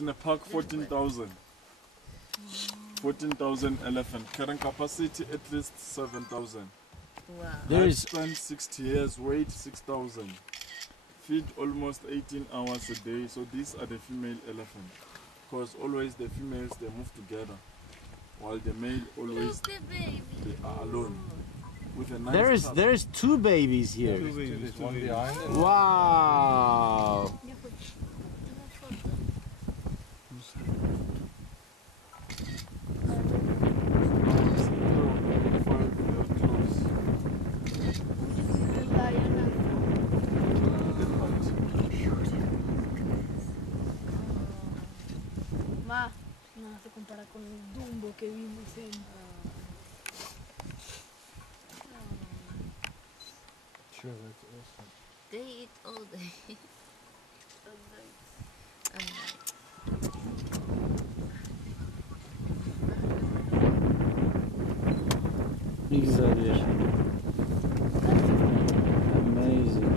In a park, 14,000. 14,000 elephant. Current capacity at least 7,000. Wow. Lifespan 60 years, weight 6,000. Feed almost 18 hours a day. So these are the female elephant. Because always the females, they move together. While the male always, Look, the baby. they are alone. With a nice There's two babies here. Two babies, one behind. Wow. Ma non si compara con il Dumbo che vimos sempre. Sure, that's awesome. They eat all day. And night. Ne güzel yer. Amazing.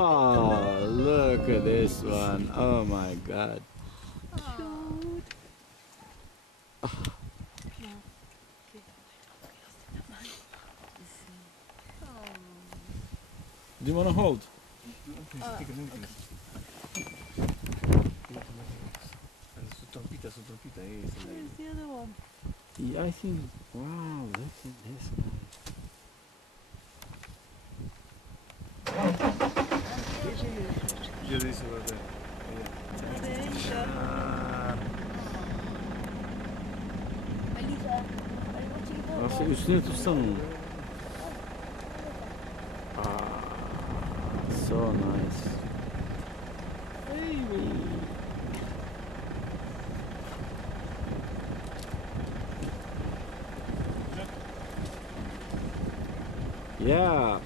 Oh, look at this one. Oh my God. Do you want to hold? Where's the other one? Yeah, I think. Wow, look at this guy. Gerisi var da. Aslı üstüne tutsan onu. So nice. Baby. Yeah.